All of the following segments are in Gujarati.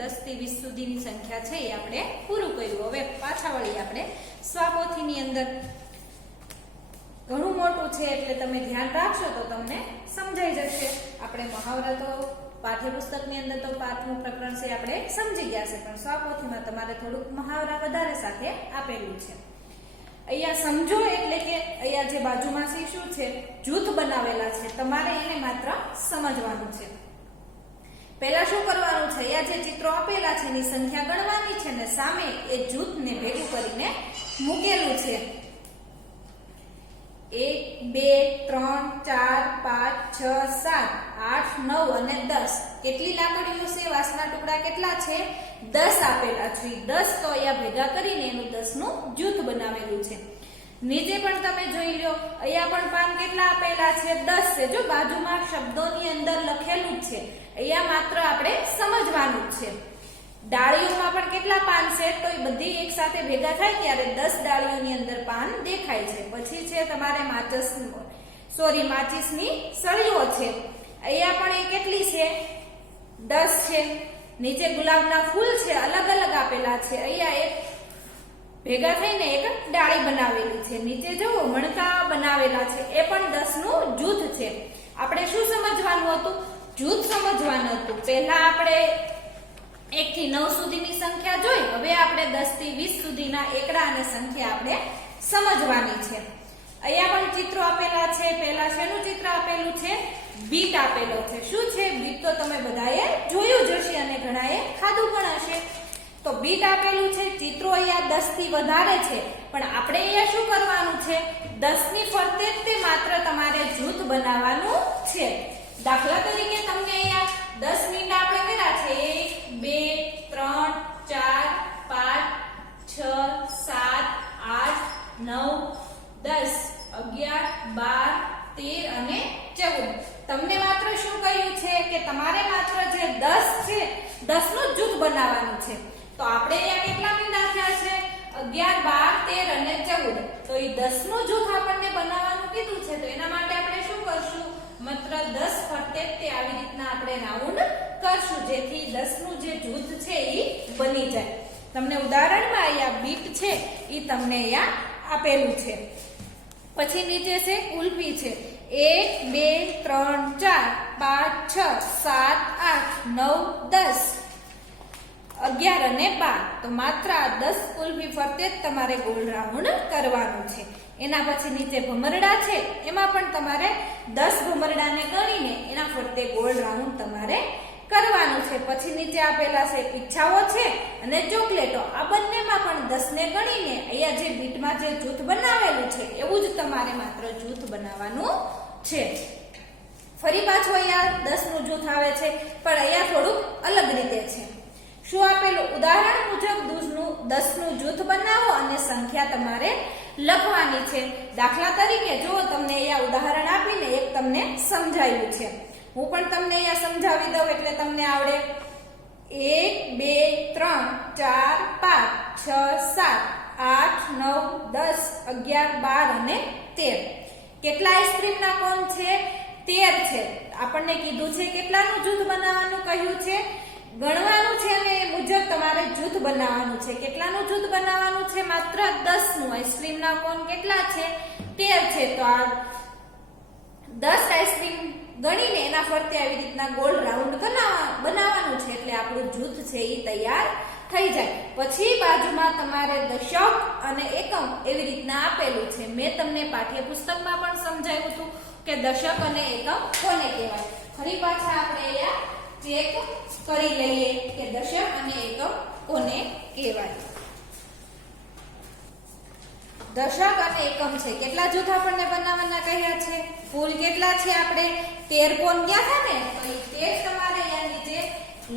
10 થી 20 સુધીની સંખ્યા છે એ આપણે પૂરું કર્યું। હવે પાછા વળી આપણે સ્વાપોથીની અંદર ઘણું મોટું છે એટલે તમે ધ્યાન રાખશો તો તમને સમજાઈ જશે। આપણે મહાવરા તો પાઠ્યપુસ્તકની અંદર તો 5મું પ્રકરણ છે આપણે સમજી ગયા છે, પણ સ્વાપોથીમાં તમારે થોડુંક મહાવરા વધારે સાથે આપેલું છે। અહીંયા સમજો એટલે કે અહીંયા જે બાજુમાં છે શું છે, જૂથ બનાવેલા છે, તમારે એને માત્ર સમજવાનું છે। પહેલા શું કરવાનું છે, અહીંયા જે ચિત્રો આપેલા છે એની સંખ્યા ગણવાની છે ને સામે એ જૂથને ભેગું કરીને મૂકેલું છે। 1 2 3 4 5 6 7 8 9 અને 10 કેટલી લાકડીઓ છે, વાંસના ટુકડા કેટલા છે, 10 આપેલા છે। 10 તો અહીંયા ભેગા કરીને એનું 10 નું જૂથ બનાવેલું છે। નીચે પણ તમે જોઈ લો, અહીંયા પણ પાન કેટલા આપેલા છે, 10 છે। જો બાજુમાં શબ્દોની અંદર લખેલું છે, અહીંયા માત્ર આપણે સમજવાનું છે। ડાળીઓમાં પણ કેટલા પાન છે, તો એ બધી એક સાથે ભેગા થાય ત્યારે 10 ડાળીઓની અંદર પાન દેખાય છે। પછી છે તમારે માચિસની સળીઓ છે, અહીંયા પણ એ કેટલી છે, 10 છે। નીચે ગુલાબના ફૂલ છે, અલગ અલગ આપેલા છે, અહીંયા એક ભેગા થઈને એક ડાળી બનાવેલી છે। નીચે જુઓ મણકા બનાવેલા છે, એ પણ 10 નું જૂથ છે। આપણે શું સમજવાનું હતું, જૂથ સમજવાનું હતું। પહેલા આપણે 1 થી 9 સુધીની સંખ્યા જોઈ, હવે આપણે 10 થી 20 સુધીના એકડા અને સંખ્યા આપણે સમજવાની છે। અહીંયા પણ ચિત્રો આપેલા છે। પહેલા શેનું ચિત્ર આપેલું છે, બીટ આપેલો છે। શું છે બીટ, તો તમે બધાએ જોયું જ હશે અને ઘણાએ ખાધું પણ હશે। તો બીટ આપેલું છે, ચિત્રો અહીંયા 10 થી વધારે છે, પણ આપણે અહીંયા શું કરવાનું છે, 10 ની ફરતે તે માત્ર તમારે જૂથ બનાવવાનું છે। દાખલા તરીકે તમને અહીંયા 10 મીંડા આપણે કર્યા છે, 1 2 3 4 5 6 7 8 9 10 11 12 13 અને 14 તમને માત્ર શું કહ્યું છે કે તમારે માત્ર જે 10 છે 10 નું જૂથ બનાવવાનું છે। તો આપણે અહીંયા કેટલા મીંડા થયા છે, 11 12 13 અને 14। તો એ 10 નું જૂથ આપણને બનાવવાનું કીધું છે, તો એના માટે આપણે શું કરશું, માત્ર 10 ફરતે તે આવી રીતના આપણે રાઉન્ડ કરશું, જેથી 10 નું જે જૂથ છે એ બની જાય। તમને ઉદાહરણમાં અહીંયા બીટ છે એ તમને અહીંયા આપેલું છે। પછી નીચે છે કુલ્ફી છે, 1 2 3 4 5 6 7 8 9 10 11 અને 12। તો માત્ર આ 10 કુલ્ફી ફરતે જ તમારે ગોળ રાઉન્ડ કરવાનું છે। એના પછી નીચે ભમરડા છે, એમાં પણ તમારે 10 ભમરડાને ગણીને એના ફરતે ગોળ રાઉન્ડ તમારે કરવાનું છે। પછી નીચે આપેલા છે પીછાઓ છે અને ચોકલેટો, આ બંનેમાં પણ 10 ને ગણીને અહીંયા જે બીટમાં જે જૂથ બનાવેલું છે એવું જ તમારે માત્ર જૂથ બનાવવાનું છે। ફરી પાછું અહીંયા 10 નું જૂથ આવે છે, પણ અહીંયા થોડુંક અલગ રીતે છે। શું આપેલું, ઉદાહરણ મુજબ 10 નું જૂથ બનાવો અને સંખ્યા તમારે લખવાની છે। દાખલા તરીકે જો તમને અહીંયા ઉદાહરણ આપીને એક તમને સમજાવ્યું છે, હું પણ તમને અહીંયા સમજાવી દઉં એટલે તમને આવડે। 1 2 3 4 5 6 7 8 9 10 11 12 અને 13 કેટલા આઈસ્ક્રીમના કોન છે, 13 છે। આપણને કીધું છે કેટલાનું જૂથ બનાવવાનું કહ્યું છે, ગણવાનું છે અને એ મુજબ તમારે જૂથ બનાવવાનું છે। કેટલાનું જૂથ બનાવવાનું છે, માત્ર 10 નું। આઈસ્ક્રીમના કોન કેટલા છે, 13 છે। તો આ 10 આઈસ્ક્રીમ ગણીને એના ફરતે આવી રીતના ગોળ રાઉન્ડ બનાવવાનું છે, એટલે આપણું જૂથ છે એ તૈયાર થઈ જાય। પછી બાજુમાં તમારે દશક અને એકમ એવી રીતના આપેલું છે। મેં તમને પાઠ્યપુસ્તકમાં પણ સમજાવ્યું હતું કે દશક અને એકમ કોને કહેવાય। ફરી પાછા આપણે અહીંયા ચેક કરી લઈએ કે દશક અને એકમ કોને કહેવાય। દશક અને એકમ છે, કેટલા જૂથ આપણને બનાવવાના કહ્યા છે, કુલ કેટલા છે, આપણે 13 કોણ ગયા હતા ને, તો એ 13 તમારે અહીંયા નીચે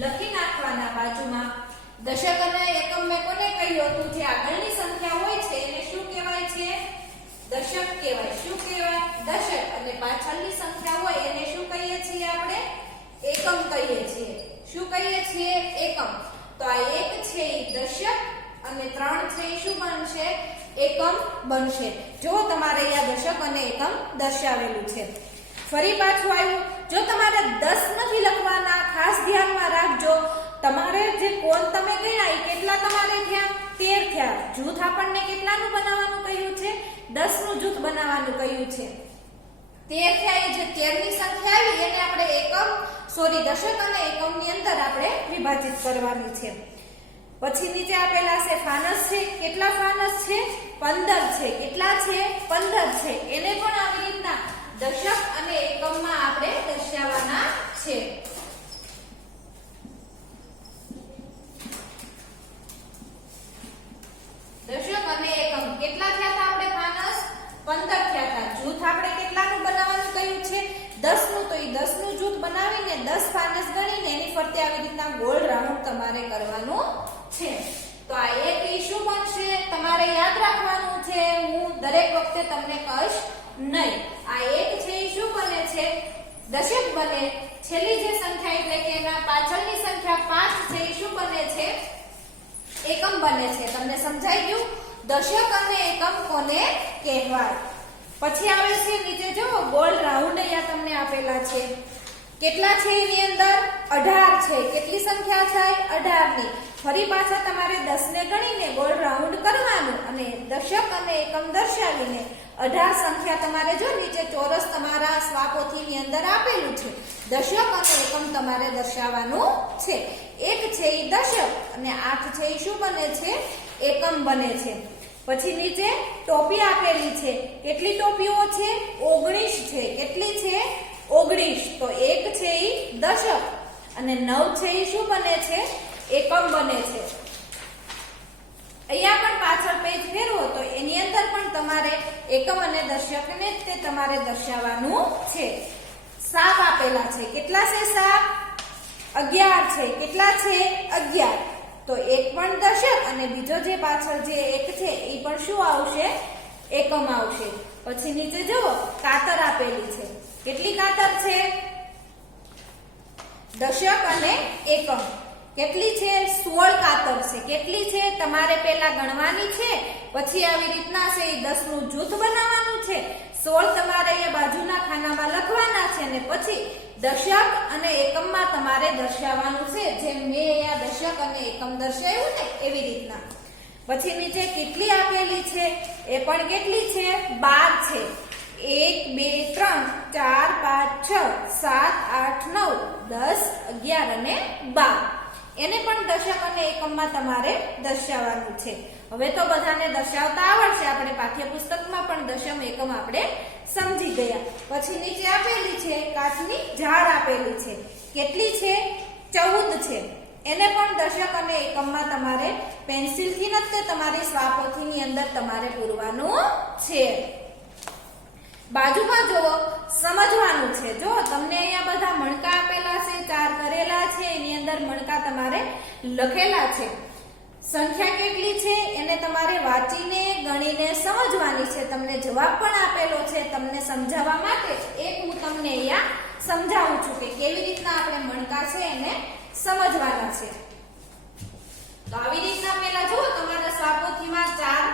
લખી નાખવાના બાજુમાં। દશક અને એકમ મેં કોને કહ્યું હતું, જે આગળની સંખ્યા હોય છે એને શું કહેવાય છે, દશક કહેવાય। શું કહેવાય, દશક। અને પાછળની સંખ્યા હોય એને શું કહીએ છીએ આપણે, એકમ કહીએ છીએ। શું કહીએ છીએ, એકમ। તો આ 1 છે એ દશક અને 3 છે એ શું બનશે, એકમ બનશે। જો તમારે અહીંયા દશક અને એકમ દર્શાવેલું છે। ફરી પાછું આવ્યું, જો તમારે 10 નથી લખવાના, ખાસ ધ્યાનમાં રાખજો, તમારે જે કોણ તમે ગણ્યા એ કેટલા તમારે થયા? 13 થયા. જૂથ આપણને કેટલાનું બનાવવાનું કહ્યું છે? 10 નું જૂથ બનાવવાનું કહ્યું છે. 13 થયા એ જે 13 ની સંખ્યા આવી એને આપણે દશક અને એકમની અંદર આપણે વિભાજિત કરવાની છે. પછી નીચે આપેલા છે ફાનસ છે. કેટલા ફાનસ છે? 15 છે. કેટલા છે? 15 છે. એને પણ આવી રીતના દશક અને એકમમાં આપણે દર્શાવવાના છે. દશક અને એકમ કેટલા થયા હતા આપણે ફાનસ? 15 થયા હતા. જૂથ આપણે કેટલાનું બનાવવાનું કહ્યું છે? 10 નું. તો એ 10 નું જૂથ બનાવીને 10 ફાનસ ગણીને એની ફરતે આવી રીતના ગોળ રાઉન્ડ તમારે કરવાનું છે. તો આ એક ઈશ્યુ બનશે. તમારે યાદ રાખવાનું છે. હું દરેક વખતે તમને કહીશ નહીં. આ એક છે એ શું બને છે? દશક બને. છેલ્લી જે સંખ્યા એટલે કે એના પાછળની સંખ્યા 5 છે એ શું બને છે? એકમ બને છે. તમને સમજાઈ ગયું? દશક અને એકમ કોને કહેવાય? પછી આવે છે નીચે જો ગોળ રાઉન્ડ અહીંયા તમને આપેલા છે. કેટલા છે એની અંદર? 18 છે. કેટલી સંખ્યા થાય? 18 ની. ફરી પાછા તમારે 10 ને ગણીને ગોળ રાઉન્ડ કરવાનું અને દશક અને એકમ દર્શાવીને 18 સંખ્યા તમારે જો નીચે ચોરસ તમારા સ્વાપોથીની અંદર આપેલું છે. દશક અને એકમ તમારે દર્શાવવાનું છે. 1 છે એ દશક અને 8 છે એ શું બને છે? એકમ બને છે. પછી નીચે ટોપી આપેલી છે. કેટલી ટોપીઓ છે? 19 છે. કેટલી છે? 19. તો 1 છે એ દશક અને 9 છે એ શું બને છે? એકમ બને છે. અહીંયા પણ પાછળ પેજ ફેરવો તો એની અંદર પણ તમારે એકમ અને દશકને તે તમારે દર્શાવવાનું છે. સાપ આપેલા છે. કેટલા છે સાપ? 11 છે. કેટલા છે? 11. તો એક પણ દશક અને બીજો જે પાછળ જે એક છે એ પણ શું આવશે? એકમ આવશે. પછી નીચે જુઓ કાતર આપેલી છે. કેટલી કાતર છે? દશક અને એકમ. કેટલી છે? 16 કાતર છે. કેટલી છે? તમારે પહેલા ગણવાની છે. પછી આવી રીતના છે એ 10 નું જૂથ બનાવવાનું છે. 16 તમારે અહીંયા બાજુના ખાનામાં લખવાના છે અને પછી દશક અને એકમમાં તમારે દર્શાવવાનું છે. જેમ મેં અહીંયા દશક અને એકમ દર્શાવ્યું ને એવી રીતના. પછી નીચે કેટલી આપેલી છે? એ પણ કેટલી છે? 12 છે. 1 2 3 4 5 6 7 8 9 10 11 અને 12. એને પણ દશક અને એકમમાં તમારે દર્શાવવાનું છે. હવે તો બધાને દર્શાવતા આવડશે. આપણે પાઠ્યપુસ્તકમાં પણ દશમ એકમ આપણે સમજી ગયા. પછી નીચે આપેલી છે કાચની ઝાડ આપેલી છે. કેટલી છે? 14 છે. એને પણ દશક અને એકમમાં તમારે પેન્સિલથી નથી તમારી સ્વાપોથીની અંદર તમારે પૂરવાનું છે. બાજુમાં જુઓ સમજવાનું છે. જો તમને અહીંયા બધા મણકા આપેલા છે, 4 કરેલા છે, એની અંદર મણકા તમારે લખેલા છે. સંખ્યા કેટલી છે એને તમારે વાંચીને ગણીને સમજવાની છે. તમને જવાબ પણ આપેલો છે. તમને સમજાવવા માટે એક હું તમને અહીંયા સમજાવું છું કે કેવી રીતના આપણે મણકા છે એને સમજવાના છે. તો આવી રીતના પહેલા જુઓ તમારા સ્વાપોથીમાં 4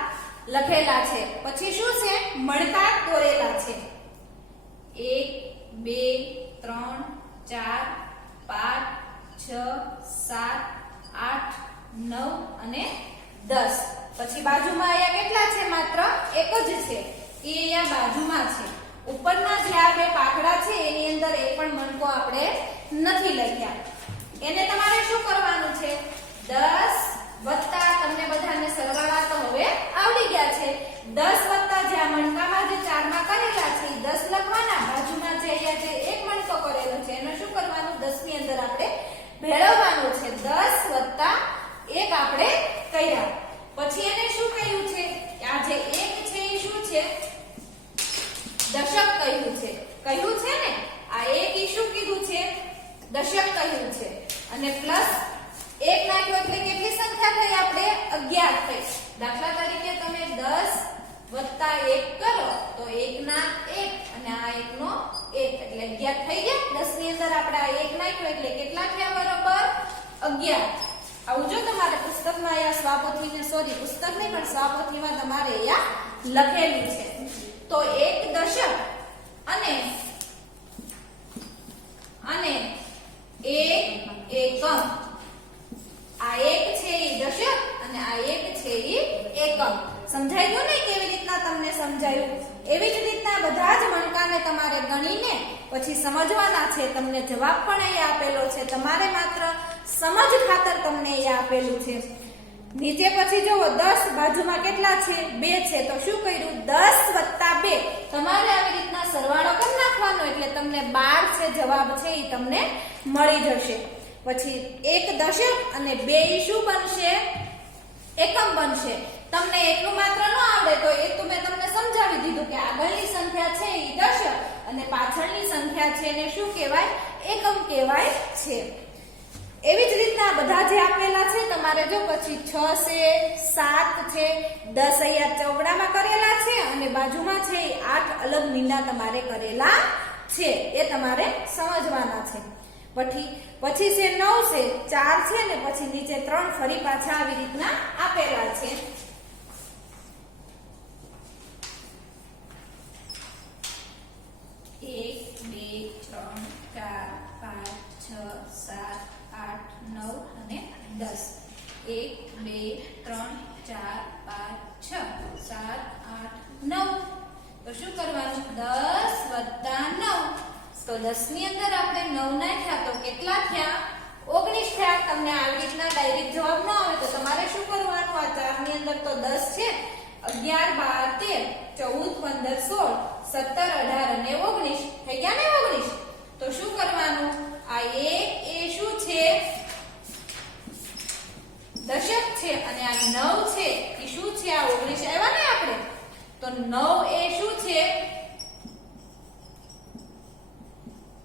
લખેલા છે. પછી શું છે? મણકા દોરેલા છે. 1 2 3 4 5 6 7 8 9 અને 10. પછી બાજુમાં અહીંયા કેટલા છે? માત્ર એક જ છે. એ અહીંયા બાજુમાં છે. ઉપરના જે આ બે પાકડા છે એની અંદર એક પણ મણકો આપણે નથી લખ્યા. એને તમારે શું કરવાનું છે? 10 વત્તા તમને બધાને સરવાળા તો હવે આવડી ગયા છે. 10 વત્તા જે આ મણકામાં જે 4 માં કરેલા છે એ 10 લખવાના. બાજુમાં જે અહીંયા જે એક મણકો કરેલો છે એને શું કરવાનું? 10 ની અંદર આપણે ભેળવવાનું છે. 10 વત્તા 1 આપણે કર્યા. પછી એને શું કહ્યું છે? આ જે 1 છે એ શું છે? દશક કહ્યું છે. કહ્યું છે ને આ 1 એ શું કીધું છે? દશક કહ્યું છે. અને પ્લસ 1 નાખ્યો એટલે કેટલી સંખ્યા થઈ? આપણે 11 થઈ. દાખલા તરીકે તમે 10 વત્તા 1 કરો તો 1 ના 1 અને આ 1 નો 1 એટલે 11 થઈ ગયા. 10 ની અંદર આપણે આ 1 નાખ્યો એટલે કેટલા થયા? બરોબર 11. આવું જો તમારે પુસ્તકમાં અહીંયા સ્વાપોથીને પુસ્તક નહીં પણ સ્વાપોથીમાં તમારે અહીંયા લખેલું છે. તો 1 દશક અને 1 એકમ. આ સંખ્યાને તમારે ગણીને પછી સમજવાના છે. તમને જવાબ પણ અહીંયા આપેલો છે, તમારે માત્ર સમજ ખાતર તમને અહીંયા આપેલું છે. નીચે પછી જુઓ 10 બાજુમાં કેટલા છે? 2 છે. તો શું કર્યું? 10 વત્તા 2. તમારે આવી રીતના સરવાળો કરી નાખવાનો એટલે તમને 12 છે જવાબ છે એ તમને મળી જશે. પછી 1 દશક અને 2 ઈ શું બનશે? એકમ બનશે. તમને એટલું માત્ર ન આવડે તો એ તો મેં તમને સમજાવી દીધું કે આગળની સંખ્યા છે એ દશક અને પાછળની સંખ્યા છે એને શું કહેવાય? એકમ કહેવાય છે. એવી જ રીતના બધા જે આપેલા છે તમારે જો પછી 6 છે, 7 છે, 10 અહીંયા ચોગડામાં કરેલા છે અને બાજુમાં છે 8 અલગ મીંડા તમારે કરેલા છે. એ તમારે સમજવાના છે. પછી છે 9 છે, 4 છે ને પછી નીચે 3 ફરી પાછા આવી રીતના આપેલા છે. એક, બે, 3, 4, 5, 6, 7, 8, 9 અને 10. 1, 2, 3, 4, 5, 6, 7, 8, 9. તો શું કરવાનું? 10 વત્તા 9. તો 10 ની અંદર આપણે 9 નાખ્યા તો કેટલા થયા? 19 થયા. તમને આવી રીતના ડાયરેક્ટ જવાબ ન આવે તો તમારે શું કરવાનું? આ 4 ની અંદર તો 10 છે, 11, 12, 13, 14, 15, 16, 17, 18 અને 19 થઈ ગયા ને? 19. તો શું કરવાનું? આ 1 એ શું છે? દશક છે અને આ 9 છે એ શું છે? આ 19 આવ્યા ને આપણે. તો 9 એ શું છે?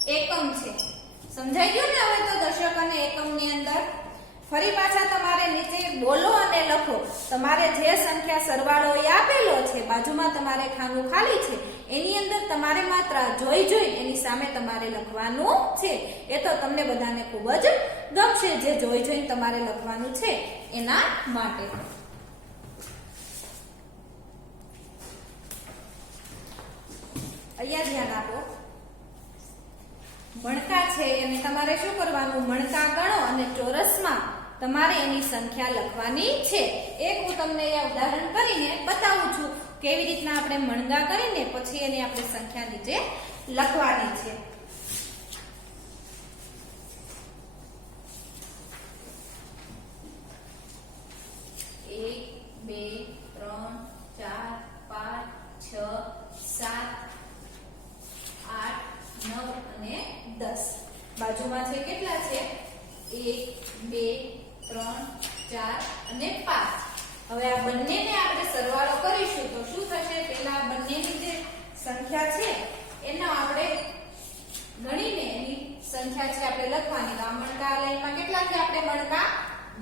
એકમ છે. સમજાઈ ગયું ને? હવે તો દશક અને એકમ ની અંદર ફરી પાછા તમારે નીચે બોલો અને લખો. તમારે જે સંખ્યા સરવાળો આપેલો છે બાજુમાં તમારે ખાનું ખાલી છે એની અંદર તમારે માત્ર જોઈ એની સામે તમારે લખવાનું છે. એ તો તમને બધાને ખૂબ જ ગમશે જે જોઈ તમારે લખવાનું છે એના માટે. અહીંયા ધ્યાન આપો. મણકા છે એને તમારે શું કરવાનું? મણકા ગણો અને ચોરસમાં તમારે એની સંખ્યા લખવાની છે. એક હું તમને અહીંયા ઉદાહરણ કરીને બતાવું છું કેવી રીતના આપણે મણકા કરીને પછી એની આપણે સંખ્યા નીચે લખવાની છે. એક, બે, 3, 4, 5, 6, 7, 8, 9 અને 10. બાજુમાં છે કેટલા છે? 1, 2, 3, 4 અને 5. હવે આ બંનેને આપણે સરવાળો કરીશું તો શું થશે? પહેલા આ બંનેની જે સંખ્યા છે એનો આપણે ગણીને એની સંખ્યા છે આપણે લખવાની. આ મણકા લાઈનમાં કેટલા થયા? આપણે મણકા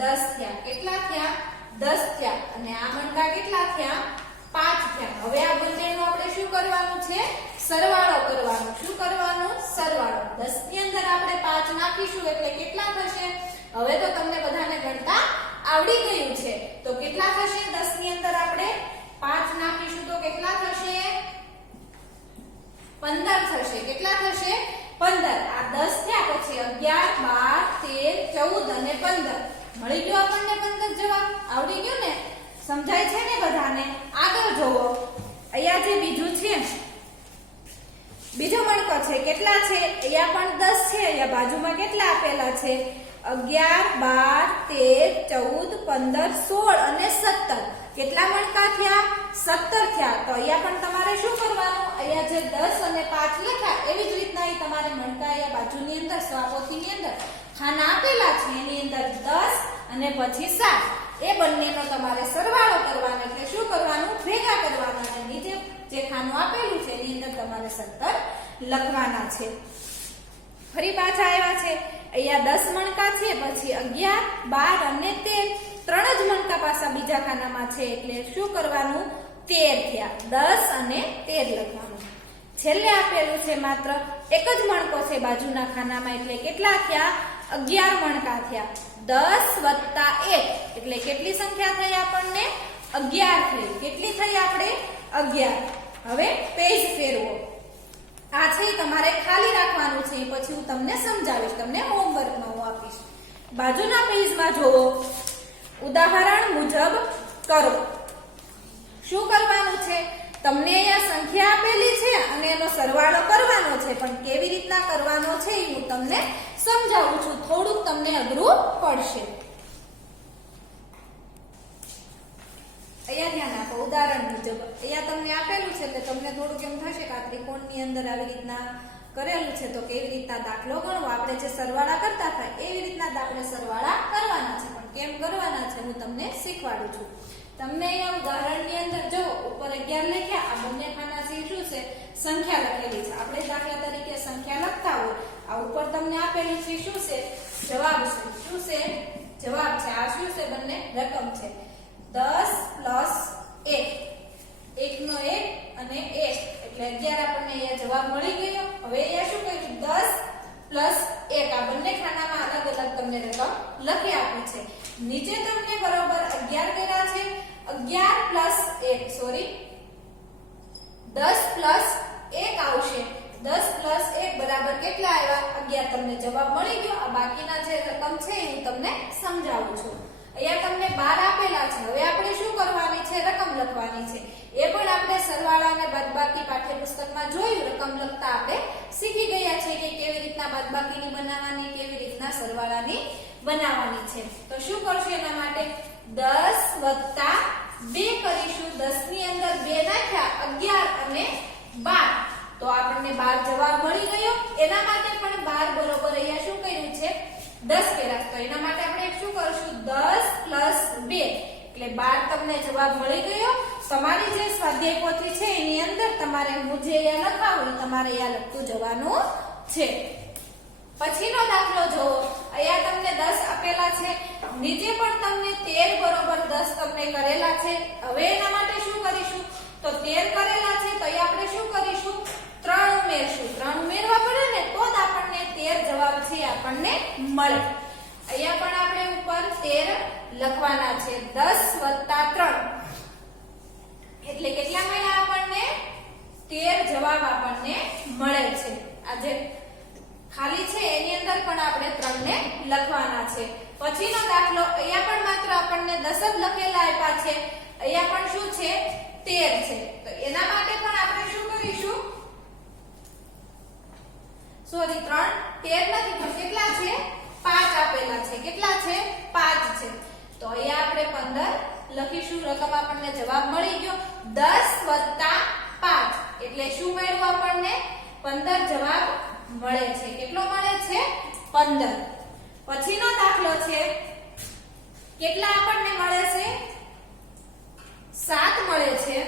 10 થયા. કેટલા થયા? 10 થયા. અને આ મણકા કેટલા થયા? 5 થયા. હવે આ બંનેનો આપણે શું કરવાનું છે? સરવાળો કરવાનો. શું કરવાનું? સરવાળો. 10 ની અંદર આપણે 5 નાખીશું એટલે કેટલા થશે? હવે તો તમને બધાને ગણતા આવડી ગયું છે. તો કેટલા થશે? 10 ની અંદર આપણે 5 નાખીશું તો કેટલા થશે? 15 થશે. કેટલા થશે? 15. આ 10 થયા પછી 11, 12, 13, 14 અને 15 મળી ગયો આપણને 15 જવાબ. આવડી ગયું ને? સમજાય છે ને બધાને? આગળ જોવો. અહીંયા જે બીજું છે બીજો મણકો છે કેટલા છે? અહીંયા પણ 10 છે. અહીંયા બાજુમાં કેટલા આપેલા છે? 11, 12, 13, 14, 15, 16 અને 17. કેટલા મણકા થયા? 17 થયા. તો અહીંયા પણ તમારે શું કરવાનું? અહીંયા જે 10 અને 5 લખ્યા એવી જ રીતના અહીં તમારે મણકા અહીંયા બાજુની અંદર સ્વાપોથીની અંદર ખાના આપેલા છે એની અંદર 10 અને પછી 7. એ બંનેનો તમારે સરવાળો કરવાનો એટલે શું કરવાનું? ભેગા કરવાના અને નીચે જે ખાનું આપેલું છે એની અંદર તમારે 17 લખવાના છે. ફરી પાછા આવ્યા છે. અહીંયા 10 મણકા છે પછી 11, 12 અને 13 ત્રણ જ મણકા પાછા બીજા ખાનામાં છે એટલે શું કરવાનું? 13 થયા. 10 અને 13 લખવાનું. છેલ્લે આપેલું છે માત્ર એક જ મણકો છે બાજુના ખાનામાં એટલે કેટલા થયા? 11 મણકા થયા. 10 વત્તા 1 એટલે કેટલી સંખ્યા થઈ આપણને? 11 થઈ. કેટલી થઈ આપણે? 11. હવે પેજ ફેરવો. આ છે તમારે ખાલી રાખવાનું છે પછી હું તમને સમજાવીશ. તમને હોમવર્કમાં હું આપીશ. બાજુના પેજમાં જોવો. ઉદાહરણ મુજબ કરો. શું કરવાનું છે? તમને અહીંયા સંખ્યા આપેલી છે અને એનો સરવાળો કરવાનો છે, પણ કેવી રીતના કરવાનો છે એ હું તમને સમજાવું છું. થોડુંક તમને અઘરું પડશે. અહીંયા ધ્યાન આપો. ઉદાહરણ મુજબ અહીંયા તમને આપેલું છે એટલે તમને થોડુંક એમ થશે કે આ ત્રિકોણની અંદર આવી રીતના કરેલું છે, તો કેવી રીતના દાખલો ગણવો. આપણે જે સરવાળા કરતા હતા એવી રીતના આપણે સરવાળા કરવાના છે, પણ કેમ કરવાના છે હું તમને શીખવાડું છું. તમને અહીંયા ઉદાહરણની અંદર જો ઉપર 11 લખ્યા, આ બંને ખાના છે શું છે? સંખ્યા લખેલી છે. આપણે દાખલા તરીકે સંખ્યા લખતા હોય, આ ઉપર તમને આપેલું છે શું છે? જવાબ છે. શું છે? જવાબ છે. આ શું છે? બંને રકમ છે. 10 પ્લસ 1, 1 નો 1 અને 1 એટલે 11 આપણને અહીંયા જવાબ મળી ગયો. હવે અહીંયા શું કર્યું? 10 પ્લસ 1, આ બંને ખાનામાં અલગ અલગ તમને રકમ લખી આપી છે. નીચે તમને બરોબર 11 કર્યા છે. 11 પ્લસ 1 સોરી 10 પ્લસ 1 આવશે. 10 પ્લસ 1 બરાબર કેટલા આવ્યા? 11 તમને જવાબ મળી ગયો. આ બાકીના જે રકમ છે એ હું તમને સમજાવું છું. અહીંયા તમને 12 આપેલા છે. હવે આપણે શું કરવાની છે? રકમ લખવાની છે. એ પણ આપણે સરવાળા અને બાદબાકી પાઠ્યપુસ્તકમાં જોયું. રકમ લખતા આપણે શીખી ગયા છે કે કેવી રીતના બાદબાકીની બનાવવાની, કેવી રીતના સરવાળાની બનાવવાની છે. તો શું કરશું એના માટે? 10 વત્તા 2 કરીશું. 10 ની અંદર 2 નાખ્યા, 11 અને 12, તો આપણને 12 જવાબ મળી ગયો. એના માટે પણ 12 બરોબર અહીંયા શું કર્યું છે? 10 કર્યા. તો એના માટે આપણે શું કરશું? 10 પ્લસ 2 એટલે 12 તમને જવાબ મળી ગયો. તમારી જે સ્વાધ્યાય પોથી છે એની અંદર તમારે હું જે અહીંયા લખાવું તમારે અહીંયા લખતું જવાનું છે. પછીનો દાખલો જોવો. અહીંયા તમને 10 આપેલા છે. નીચે પણ તમને 13 બરોબર 10 તમને કરેલા છે. હવે એના માટે શું કરીશું? તો 13 કરેલા છે તો અહીંયા આપણે શું કરીશું? 3 ઉમેરશું. 3 ઉમેરવા પડે ને તો જ આપણને 13 જવાબ છે આપણને મળે. અહીંયા પણ આપણે ઉપર 13 લખવાના છે. 10 વત્તા 3 એટલે કેટલા મળ્યા આપણને? 13 જવાબ આપણને મળે છે. આ જે ખાલી છે એની અંદર પણ આપણે 3 ને લખવાના છે. પછીનો દાખલો. અહીંયા પણ માત્ર આપણને 10 જ લખેલા આપ્યા છે. અહીંયા પણ શું છે? 13 છે. તો એના માટે પણ આપણે શું કરીશું? સોરી 3 13 નથી પણ કેટલા છે? 5 આપેલા છે. કેટલા છે? 5 છે. તો અહીંયા આપણે 15 લખીશું. રકમ આપણને જવાબ મળી ગયો. 10 વત્તા 5 એટલે શું મળ્યું આપણને? 15 જવાબ મળે છે. કેટલો મળે છે? 15. પછીનો દાખલો છે. કેટલા આપણને મળે છે? 7 મળે છે.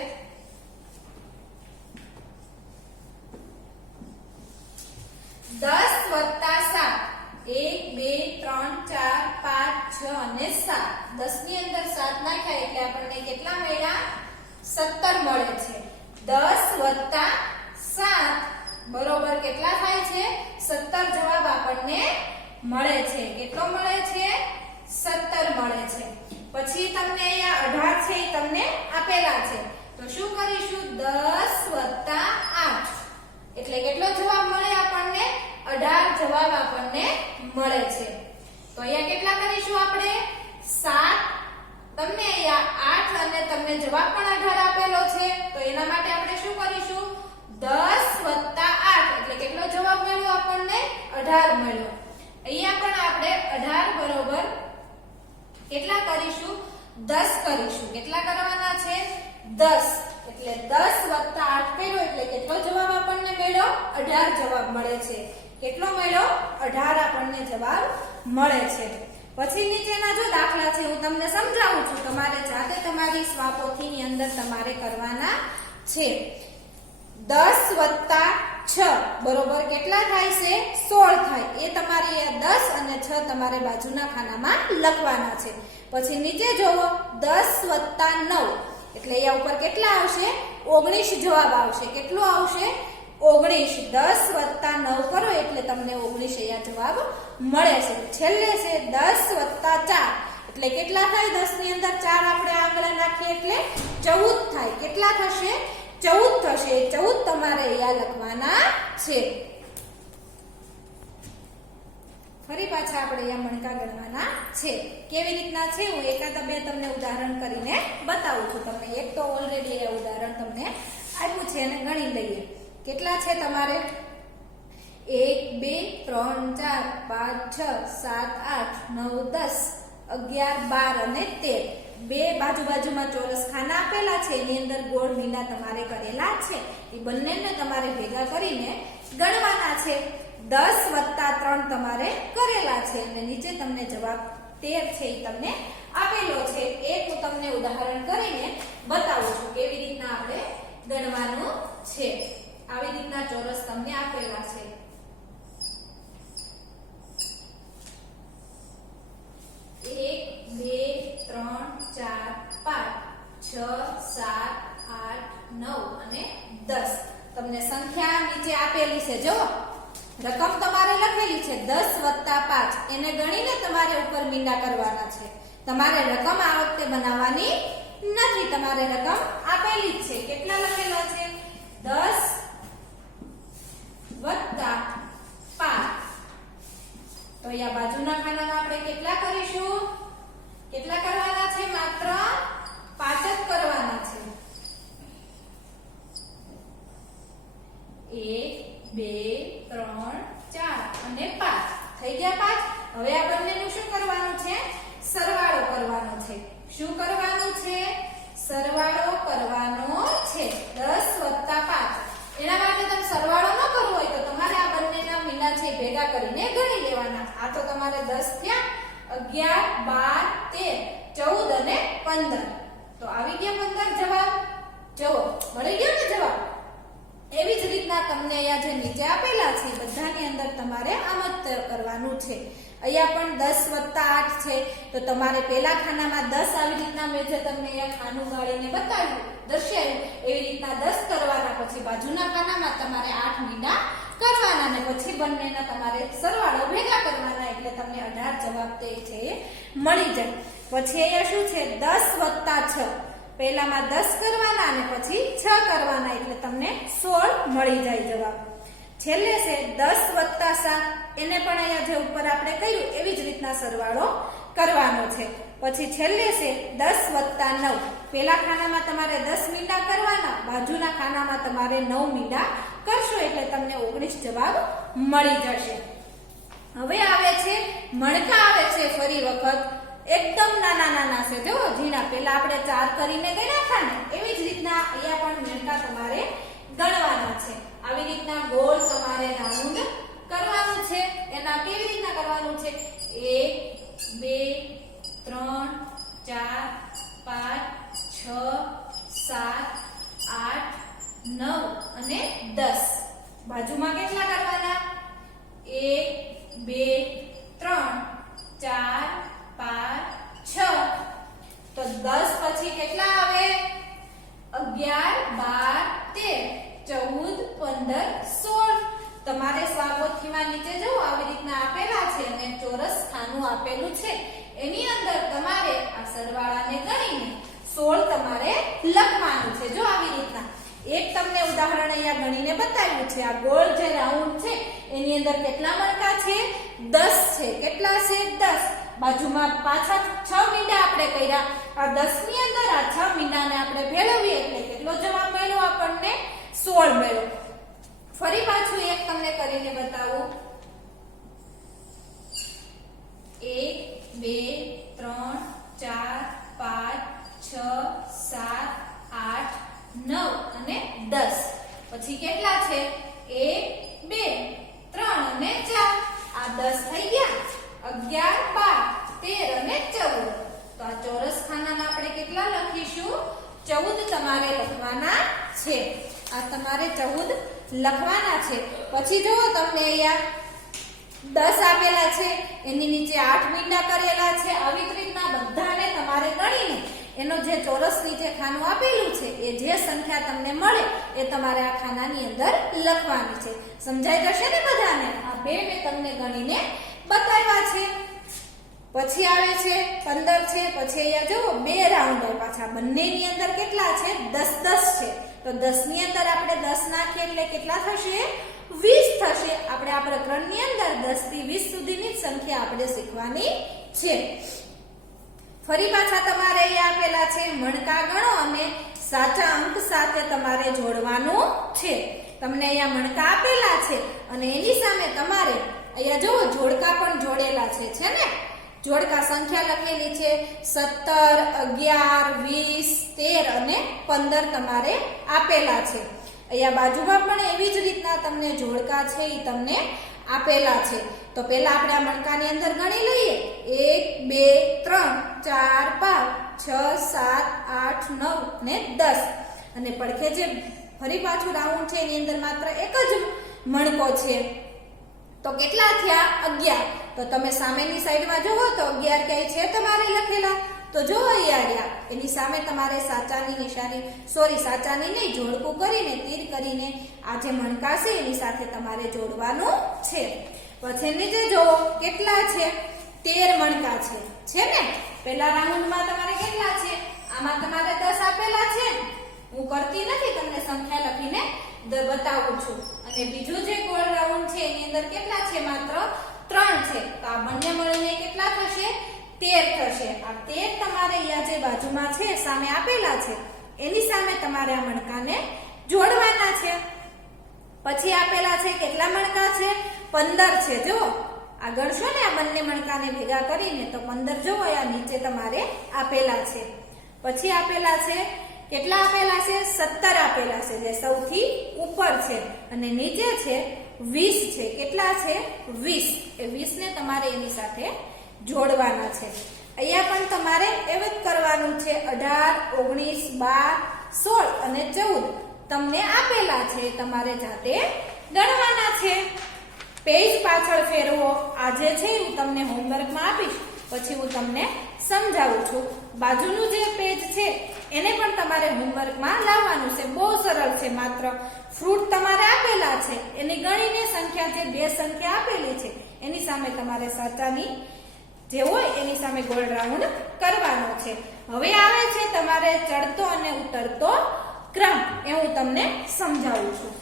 10 વત્તા 7 1 2 3 4 5 6 અને 7. 10 ની અંદર 7 નાખ્યા એટલે આપણને કેટલા મળ્યા? 17 મળે છે. 10 વત્તા 7 બરોબર કેટલા થાય છે? 17 જવાબ આપણને મળે છે. કેટલો મળે છે? 17 મળે છે. પછી તમને અહીંયા 18 છે એ તમને આપેલા છે. તો શું કરીશું? 10 વત્તા 8 એટલે કેટલો જવાબ મળે આપણને? 18 જવાબ આપણને મળે છે. તો અહીંયા કેટલા કરીશું આપણે? 7. તમને અહીંયા 8 અને તમને જવાબ પણ 18 આપેલો છે. તો એના માટે આપણે શું કરીશું? 10 વત્તા 8 એટલે કેટલો જવાબ મળ્યો આપણને? 18 મળ્યો. અહીંયા પણ આપણે 18 બરોબર કેટલા કરીશું? 10 કરીશું. કેટલા કરવાના છે? 10 એટલે 10 વત્તા 8 કર્યો એટલે કેટલો જવાબ આપણને મળ્યો? 18 જવાબ મળે છે. કેટલો મળ્યો? 18 આપણને જવાબ મળે છે. પછી નીચેના જો દાખલા છે હું તમને સમજાવું છું. તમારે જાતે તમારી સ્વાપોથીની અંદર તમારે કરવાના છે. 10 વત્તા 6 બરોબર કેટલા થાય છે? 16 થાય. એ તમારે 10 અને 6 તમારે બાજુના ખાનામાં લખવાના છે. પછી નીચે જોવો 10 વત્તા 9 એટલે અહીંયા ઉપર કેટલા આવશે? 19 જવાબ આવશે. કેટલો આવશે? 19. 10 વત્તા 9 કરો એટલે તમને 19 અહીંયા જવાબ મળે છે. છેલ્લે છે 10 વત્તા 4 એટલે કેટલા થાય? 10 ની અંદર 4 આપણે આંગળા નાખીએ એટલે 14 થાય. કેટલા થશે? 14 થશે. 14 તમારે અહીંયા લખવાના છે. ફરી પાછા આપણે અહીંયા મણકા ગણવાના છે. કેવી રીતના છે હું એકાદ બે તમને ઉદાહરણ કરીને બતાવું છું. તમને એક તો ઓલરેડી એ ઉદાહરણ તમને આપ્યું છે એને ગણી લઈએ. કેટલા છે તમારે? 1 2 3 4 5 6 7 8 9 10 11 12 અને 13. બે બાજુમાં ચોરસ ખાના આપેલા છે, એની અંદર ગોળ મીંડા તમારે કરેલા છે. એ બંનેને તમારે ભેગા કરીને ગણવાના છે. 10 + 3 તમારે કરેલા છે અને નીચે તમને જવાબ 13 છે એ તમને આપેલો છે. એક હું તમને ઉદાહરણ કરીને બતાવું છું કેવી રીતના આપણે ગણવાનું છે. આવી રીતના ચોરસ તમને આપેલા છે. 1 2 3 4 5 6 7 8 9 અને 10. તમને સંખ્યા નીચે આપેલી છે. જો રકમ તમારે લખેલી છે 10 + 5. એને ગણીને તમારે ઉપર મીંડા કરવાના છે. તમારે રકમ આ વખતે બનાવવાની નથી. તમારે રકમ આપેલી જ છે. કેટલા લખેલા છે? 10 + 5. તો અહીંયા બાજુના ખાનામાં આપણે કેટલા કરીશું? કેટલા કરવાના છે? માત્ર 5 જ કરવાના છે. 1 2 3 4 અને 5 થઈ ગયા 5. હવે આ બંનેનું શું કરવાનું છે? સરવાળો કરવાનો છે. શું કરવાનું છે? સરવાળો કરવાનો છે. 10 + 5. એના માટે તમે સરવાળો ન કરવો હોય તો તમારે આ બંનેના મીંડા છે ભેગા કરીને ગણી લેવાના. આ તો તમારે 10 થયા, 11 12 13 14 અને 15. તો આવી ગયા 15 જવાબ. જુઓ મળી ગયો ને જવાબ. એવી જ રીતના તમને અહીંયા જે નીચે આપેલા છે બધાની અંદર તમારે આમ જ કરવાનું છે. અહીંયા પણ 10 + 8 છે તો તમારે પહેલા ખાનામાં 10 આવી રીતના મેં જે તમને અહીંયા ખાનું ગાળીને બતાવ્યું દર્શાવ્યું એવી રીતના 10 કરવાના. પછી બાજુના ખાનામાં તમારે 8 મીંડા કરવાના ને પછી બંનેના તમારે સરવાળો ભેગા કરવાના એટલે તમને 18 જવાબ તે છે મળી જાય. પછી અહીંયા શું છે? 10 + 6. પહેલામાં 10 કરવાના અને પછી 6 કરવાના એટલે તમને 16 મળી જાય જવાબ. છેલ્લે છે 10 + 7. એને પણ અહીંયા જે ઉપર આપણે કહ્યું એવી જ રીતના સરવાળો કરવાનો છે. પછી છેલ્લે છે 10 + 9. પહેલા ખાનામાં તમારે 10 મીંડા કરવાના, બાજુના ખાનામાં તમારે 9 મીંડા કરશો એટલે તમને 19 જવાબ મળી જશે. હવે આવે છે મણકા. આવે છે ફરી વખત એકદમ નાના છે. જો ઝીણા પહેલા આપણે 4 કરીને ગણ્યા હતા ને એવી જ રીતના અહીંયા પણ મણકા તમારે ગણવાના છે. આવી રીતના ગોળ તમારે રાઉન્ડ કરવાનું છે. એના કેવી રીતના કરવાનું છે? 1 2 3 4 5 6 7 8 9 અને 10. બાજુમાં કેટલા કરવાના? 1 2 3 4 5 6. તો 10 પછી કેટલા આવે? 11 12 13 14 15 16. તમારે સ્વાગોથીમાં નીચે જુઓ આવી રીતના આપેલા છે અને ચોરસ ખાનું આપેલું છે. એની અંદર તમારે આ સરવાળાને ગણીને 16 તમારે લખવાનું છે. જો આવી રીતના એક તમને ઉદાહરણ અહીંયા ગણીને બતાવ્યું છે. આ ગોળ જે રાઉન્ડ છે એની અંદર કેટલા મણકા છે? 10 છે. કેટલા છે? 10. બાજુમાં પાછા 6 મીંડા આપણે કર્યા. આ 10 ની અંદર આ 6 મીંડાને આપણે ભેળવીએ એટલે કેટલો જવાબ મળ્યો? આપણને 16 મળ્યો. ફરી પાછું એક તમને કરીને બતાવું. 1 2 3 4 5 6 7 8 9 અને 10. પછી કેટલા છે? 1 2 3 અને 4. આ 10 થઈ ગયા. 11 12 13 અને 14. તો આ ચોરસ ખાનામાં આપણે કેટલા લખીશું? 14 તમારે લખવાના છે. આ તમારે 14 લખવાના છે. પછી જુઓ તમને અહીંયા 10 આપેલા છે, એની નીચે 8 મીંડા કરેલા છે. આવી રીતના બધાને તમારે ગણીને એનો જે ચોરસ નીચે ખાનું આપેલું છે એ જે સંખ્યા તમને મળે એ તમારે આ ખાનાની અંદર લખવાની છે. સમજાઈ જશે ને બધાને? આ બે મેં તમને ગણીને બતાવ્યા છે. પછી આવે છે 15 છે. પછી અહીંયા જુઓ 2 રાઉન્ડ પાછા બંનેની અંદર કેટલા છે? 10 10 છે. તો 10 ની અંદર આપણે 10 નાખીએ એટલે કેટલા થશે? 20 થશે. આપણે આ પ્રકરણની અંદર 10 થી 20 સુધીની સંખ્યા આપણે શીખવાની છે. ફરી પાછા તમારે અહીંયા આપેલા છે મણકા ગણો અને સાચા અંક સાથે તમારે જોડવાનું છે. તમને અહીંયા મણકા આપેલા છે અને એની સામે તમારે અહીંયા જુઓ જોડકા પણ જોડેલા છે ને? જોડકા સંખ્યા લખેલી છે 17, 11, 20, 13 અને 15 તમારે આપેલા છે. અહીંયા બાજુમાં પણ એવી જ રીતના તમને જોડકા છે એ તમને આપેલા છે. તો પહેલા આપણે આ મણકાની અંદર ગણી લઈએ. 1, 2, 3, 4, 5, 6, 7, 8, 9 ને 10. અને પડખે જે ફરી પાછું રાઉન્ડ છે એની અંદર માત્ર એક જ મણકો છે. તો કેટલા થયા? 11. તો તમે સામેની સાઈડમાં જુઓ તો 11 ક્યાંય છે તમારે લખેલા? તો જો અહીંયા એની સામે તમારે સાચાની નિશાની સાચાની નહીં જોડકું કરીને તીર કરીને આ જે મણકા છે એની સાથે તમારે જોડવાનું છે. પછી નીચે જુઓ કેટલા છે? 13 મણકા છે ને? પહેલા રાઉન્ડમાં તમારે કેટલા છે? આમાં તમારે 10 આપેલા છે. હું કરતી નથી, તમને સંખ્યા લખીને બતાવું છું. અને બીજું જે ગોળ રાઉન્ડ છે એની અંદર કેટલા છે? માત્ર 3 છે. તો આ બંને મળીને કેટલા થશે? 13 થશે. આ 13 તમારે અહીંયા જે બાજુમાં છે સામે આપેલા છે એની સામે તમારે આ મણકાને જોડવાના છે. પછી આપેલા છે કેટલા મણકા છે? 15 છે. જો આ ગણશો ને આ બંને મણકાને ભેગા કરીને તો 15 જો આ નીચે તમારે આપેલા છે. પછી આપેલા છે કેટલા આપેલા છે? 17 આપેલા છે જે સૌથી ઉપર છે. અને નીચે છે 20 છે. કેટલા છે? 20. એ 20 ને તમારે એની સાથે જોડવાના છે. અહીંયા પણ તમારે એવું જ કરવાનું છે. 18, 19, 12, 16 અને 14 તમને આપેલા છે. તમારે જાતે ગણવાના છે. પેજ પાછળ ફેરવો. આજે છે હું તમને હોમવર્કમાં આપીશ, પછી હું તમને સમજાવું છું. બાજુનું જે પેજ છે એને પણ તમારે હોમવર્કમાં લાવવાનું છે. બહુ સરળ છે. માત્ર ફ્રૂટ તમારે આપેલા છે એની ગણીને સંખ્યા જે 2 સંખ્યા આપેલી છે એની સામે તમારે સાચાની જે હોય એની સામે ગોળ રાઉન્ડ કરવાનો છે. હવે આવે છે તમારે ચડતો અને ઉતરતો ક્રમ. એ હું તમને સમજાવું છું.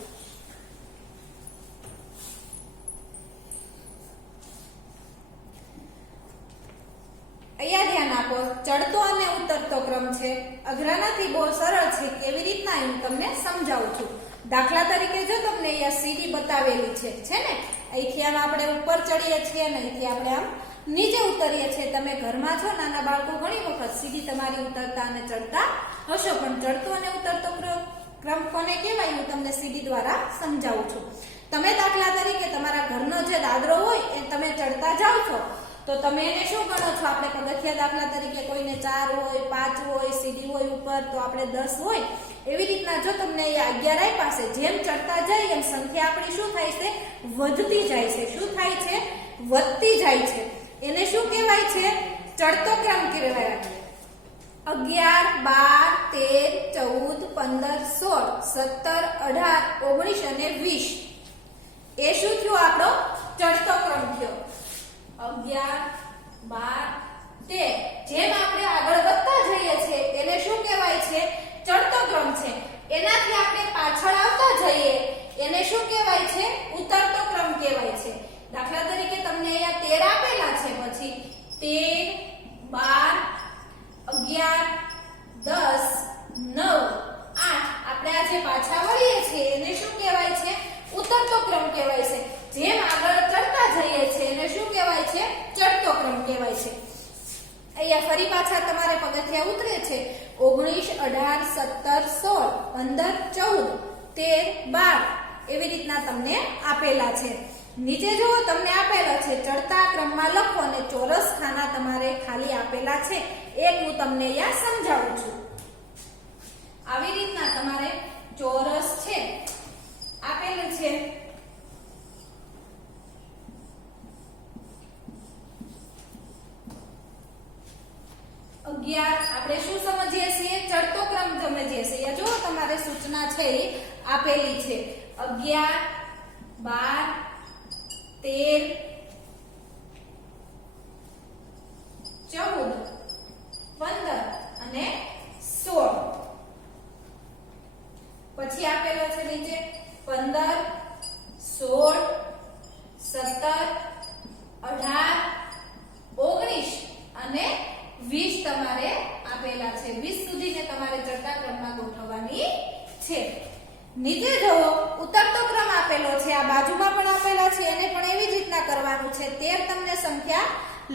અહીંયા ધ્યાન આપો. ચડતો અને ઉતરતો ક્રમ છે. અઘરા નથી, બહુ સરળ છે. કેવી રીતના હું તમને સમજાવું છું. દાખલા તરીકે જો તમને અહીંયા સીડી બતાવેલી છે ને? અહીંથી આમ આપણે ઉપર ચડીએ છીએ અને અહીંથી આપણે આમ નીચે ઉતરીએ છીએ. તમે ઘરમાં છો નાના બાળકો ઘણી વખત સીડી તમારી ઉતરતા અને ચડતા હશો, પણ ચડતો અને ઉતરતો ક્રમ કોને કહેવાય હું તમને સીડી દ્વારા સમજાવું છું. તમે દાખલા તરીકે તમારા ઘરનો જે દાદરો હોય એ તમે ચડતા જાઓ છો તો તમે એને શું ગણો છો? આપણે પગથિયા દાખલા તરીકે કોઈને 4 હોય, 5 હોય, સીડી હોય ઉપર તો આપણે 10 હોય. એવી રીતના જો તમને અહીંયા 11 આપ્યા છે, જેમ ચડતા જાય એમ સંખ્યા આપણી શું થાય છે? વધતી જાય છે. શું થાય છે? વધતી જાય છે. એને શું કહેવાય છે? ચડતો ક્રમ કહેવાય. 11, 12, 13, 14, 15, 16, 17, 18, 19 અને 20 એ શું થયું? આપણો ચડતો ક્રમ થયો. 11, 12, 13 જેમ આપણે આગળ વધતા જઈએ છીએ એને શું કહેવાય છે? ચડતો ક્રમ છે. એનાથી આપણે પાછળ આવતા જઈએ એને શું કહેવાય છે? ઉતરતો ક્રમ કહેવાય છે. દાખલા તરીકે તમને અહીંયા 13 આપેલા છે, પછી 13, 12, 11, 10, 9, 8 આપણે આ જે પાછા વળીએ છીએ એને શું કહેવાય છે? ઉતરતો ક્રમ કહેવાય છે. જેમ આગળ ચડતા જઈએ છીએ એને શું કહેવાય છે? ચડતો ક્રમ કહેવાય છે. અહીંયા ફરી પાછા તમારે પગથિયા ઉતરે છે. 19, 18, 17, 16, 15, 14, 13, 12 એવી રીતના તમને આપેલા છે. નીચે જુઓ તમને આપેલો છે ચડતા ક્રમમાં લખો અને ચોરસ ખાના તમારે ખાલી આપેલા છે. એક હું તમને અહીંયા સમજાવું છું. આવી રીતના તમારે ચોરસ છે આપેલું છે. આપણે શું સમજીએ છીએ? ચડતો ક્રમ સમજીએ છીએ. જો તમારે સૂચના છે એ આપેલી છે. 11, 12, 13, 14, 15 અને 16. પછી આપેલો છે નીચે 15, 16, 17, 18, 19 અને 20 તમારે આપેલા છે. 20 સુધીને તમારે ચડતા ક્રમમાં ગોઠવવા છે. નીચે જુઓ ઉતરતો ક્રમ આપેલો છે, આ બાજુમાં પણ આપેલા છે, એને પણ એવી જ રીતના કરવાનું છે. 13 તમને સંખ્યા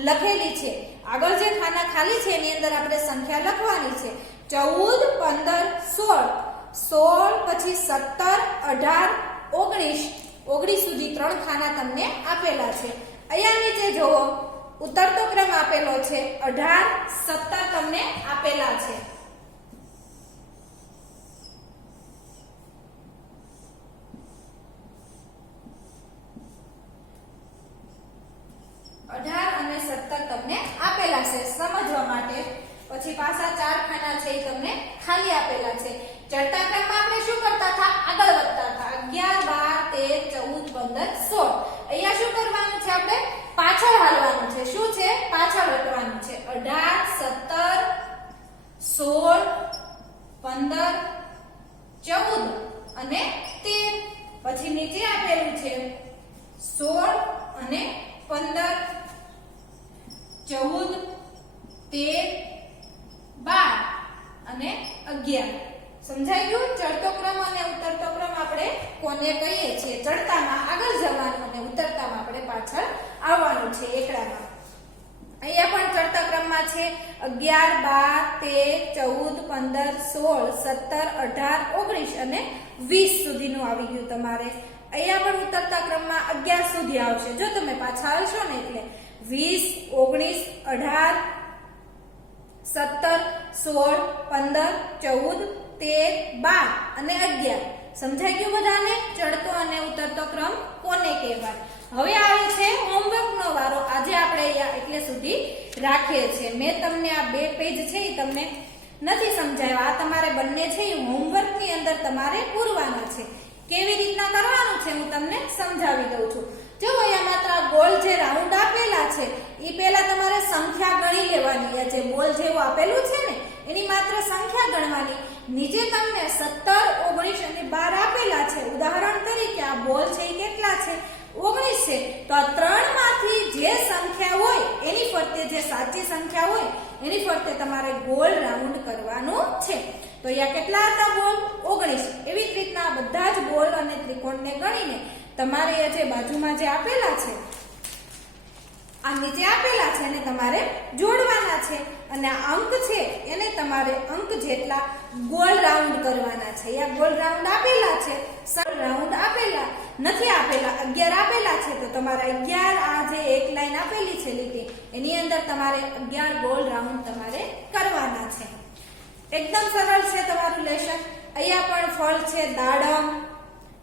લખેલી છે. આગળ જે ખાના ખાલી છે એની અંદર આપણે સંખ્યા લખવાની છે. 14 15 16 16 પછી 17 18 19 19 સુધી 3 ખાના તમને આપેલા છે. અહીંયા નીચે જુઓ ઉતરતો ક્રમ આપેલો છે. 18 17 તમને આપેલા છે. 18 અને 17 તમને આપેલા છે સમજવા માટે. પછી પાછા 4 ખાના છે એ તમને ખાલી આપેલા છે. ચડતા ક્રમમાં આપણે શું કરતા હતા? આગળ વધતા હતા. 11 12 13 14 15 16. અહીંયા શું કરવાનું છે? આપણે પાછળ હાલવાનું છે. શું છે? પાછળ હટવાનું છે. 18 17 16 15 14 અને 13. પછી નીચે આપેલું છે 16 અને 15 14 13 12 અને 11. સમજાઈ ગયું? ચડતો ક્રમ અને ઉતરતો ક્રમ આપણે કોને કહીએ છીએ? ચડતામાં આગળ જવાનું અને ઉતરતામાં આપણે પાછળ આવવાનું છે એકડામાં. અહીંયા પણ ચડતા ક્રમમાં છે 11 12 13 14 15 16 18 19 અને 20 સુધીનું આવી ગયું તમારે. અહીંયા પણ ઉતરતા ક્રમમાં 11 સુધી આવશે. જો તમે પાછા આવશો ને એટલે 20 19 18 17 16 15 14 13 12 અને 11. સમજાઈ ગયું બધાને? ચડતો અને ઉતરતો ક્રમ કોને કહેવાય? હવે આવે છે હોમવર્કનો વારો. આજે આપણે અહીંયા એટલે સુધી રાખીએ છીએ. મેં તમને આ 2 પેજ છે એ તમને નથી સમજાવ્યા. આ તમારે બંને છે એ હોમવર્કની અંદર તમારે પૂરવાના છે. કેવી રીતના કરવાનું છે હું તમને સમજાવી દઉં છું. જો અહીંયા માત્ર ગોળ જે રાઉન્ડ આપેલા છે એ પહેલા તમારે સંખ્યા ગણી લેવાની. આ જે બોલ જેવું આપેલું છે ને એની માત્ર સંખ્યા ગણવાની. નીચે તમને 17 19 અને 12 આપેલા છે. ઉદાહરણ તરીકે આ બોલ છે એ કેટલા છે? 19 છે. તો આ 3 માંથી જે સંખ્યા હોય એની ફરતે, જે સાચી સંખ્યા હોય એની ફરતે તમારે ગોળ રાઉન્ડ કરવાનું છે. તો અહીંયા કેટલા હતા બોલ? 19. એવી જ રીતના બધા જ બોલ અને ત્રિકોણને ગણીને તમારે જે બાજુમાં જે આપેલા છે આ નીચે આપેલા છે એને તમારે જોડવાના છે. અને આ અંક છે એને તમારે અંક જેટલા ગોળ રાઉન્ડ કરવાના છે. અહીંયા ગોળ રાઉન્ડ આપેલા છે, રાઉન્ડ આપેલા નથી આપેલા. 11 આપેલા છે તો તમારે 11 આ જે એક લાઈન આપેલી છે લીટી એની અંદર તમારે 11 ગોળ રાઉન્ડ તમારે કરવાના છે. એકદમ સરળ છે તમારું લેશન. અહીંયા પણ ફળ છે દાડમ,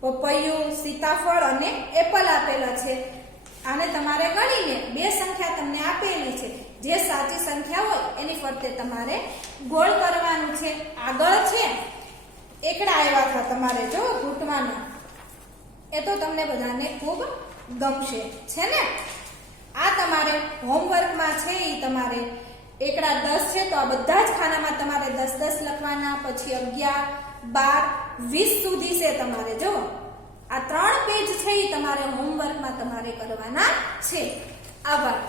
પપૈયું, સીતાફળ અને એપલ આપેલા છે. આને તમારે ગણીને 2 સંખ્યા તમને આપેલી છે. જે સાચી સંખ્યા હોય એની ફરતે તમારે ગોળ કરવાનું છે. આગળ છે એકડા આવ્યા હતા તમારે જો ઘૂંટવાના. એ તો તમને બધાને ખૂબ ગમશે છે ને? આ તમારે હોમવર્કમાં છે એ તમારે એકડા 10 છે તો આ બધા જ ખાનામાં તમારે 10 10 લખવાના. પછી 11 12 20 સુધી છે તમારે. જો આ 3 પેજ છે એ તમારે હોમવર્કમાં તમારે કરવાના છે. આભાર.